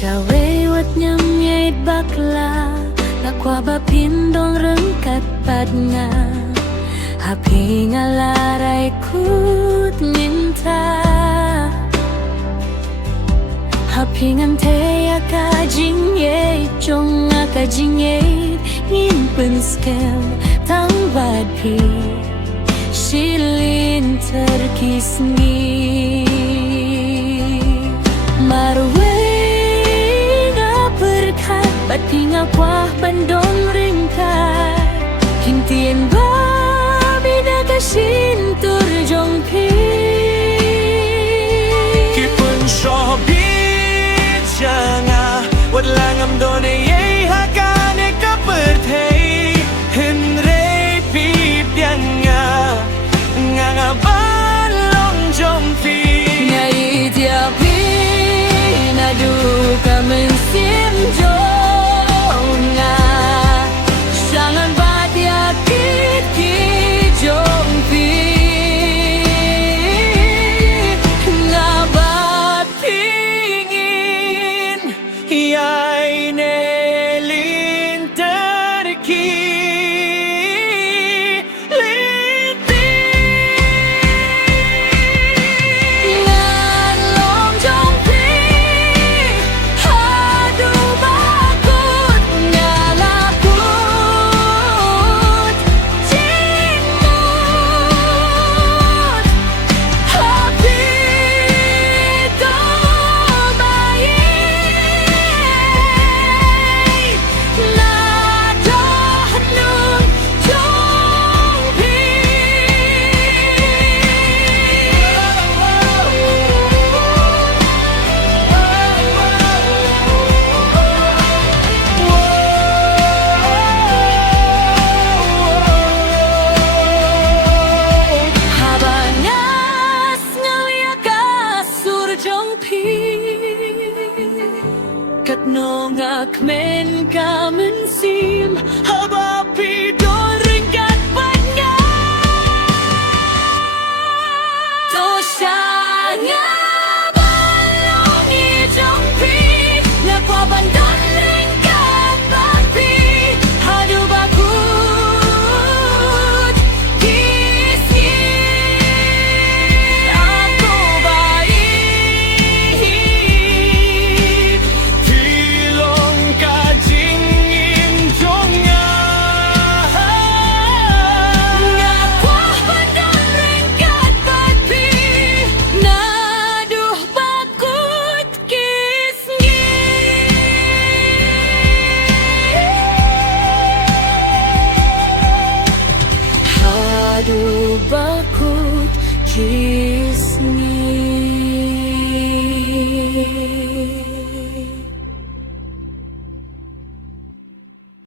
Cawe nyam nyait bakla Nakwa bapindong rengkat padna Hapi ngalarai kut minta Hapi ngante akajing yait Jong akajing yait Ngin penskel tang badpi Shilin terkisngi Marwe Bat pinga kuah bandong ringkat Hintien babi nagasin turjong pi Kipun shobi janga Wat langam done ye hakane kapertei Henre pip dianga Nganga balong jompi Ngai tiapi Nadu kamen sim jom Kat nongak men kamen sim